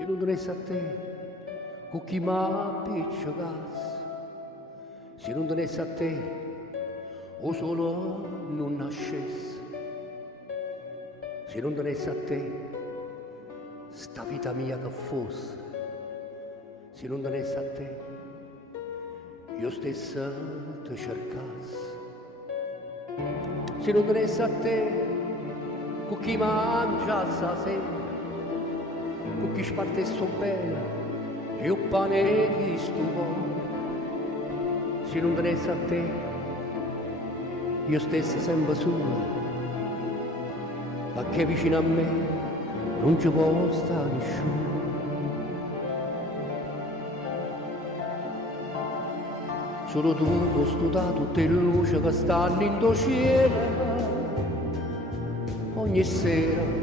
Se non dovesse a te, con chi m'ha appiccicasse, se non dovesse a te, o solo non nascesse, se non dovesse a te, sta vita mia che fosse, se non dovesse a te, io stessa ti cercasse, se non dovesse a te, con chi mangiasse la sera, con chi spartesse bene, io pane di stupore, se non dovesse a te, io stessa sempre sola, perché vicino a me non ci può stare nessuno. Solo tu puoi studiare tutte le luci che stanno in tuo cielo, ogni sera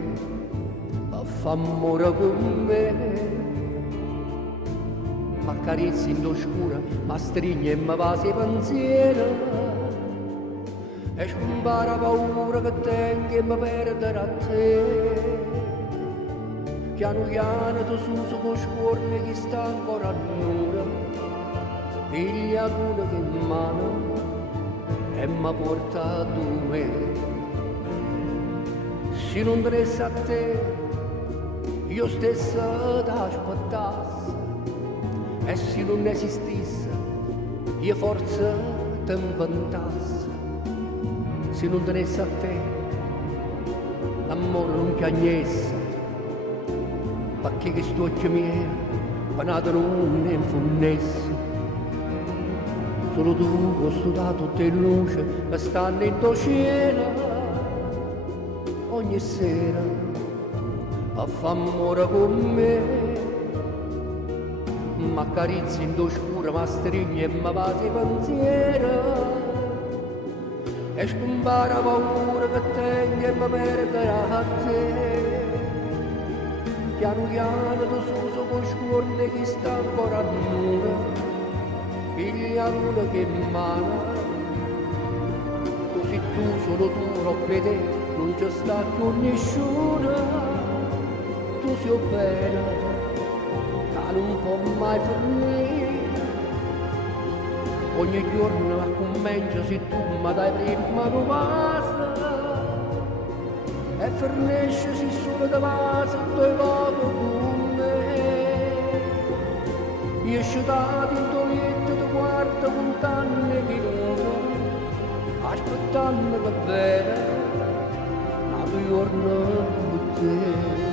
a fa amore con me. M'accarezzi in oscura, ma stringe e mi pasi pensiero, e scompare la paura che tengo e mi perdere a te. Piano piano tu su con scuorne che sta ancora a nulla, piglia l'una che in mano e mi porta a me. Se non dovesse a te, io stessa t'aspettassi, e se non esistesse, io forse ti inventassi. Se non tenesse a te, l'amore non piagnesse, perché che sto occhio mio, panato non ne infonnesse. Solo tu ho studiato tutte le luci che stanno in tuo cielo, ogni sera a fa amore con me. M'accarezzi in tuo scuro, ma stringi e mi pasi pensiero, e scompare la paura che tengo e mi perderà a te. Piano piano tu su con scuorne che sta ancora a nulla, piglia l'una che in mano, tu sei tu, solo tu, roppe te, non c'è sta più nessuno, tu sei bene, non può mai finire. Ogni giorno a commento se tu mi dai prima una passa, e fornisce se solo da vaso due volte con me. Io sciutato in tuo letto ti guardo lontano e minuto, aspettando che bene la tua giorno con te.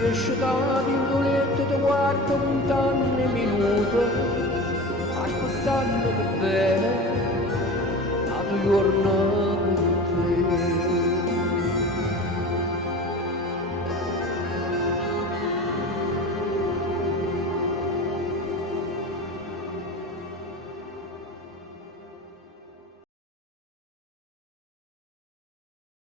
Esce da in letto ti guardo lontano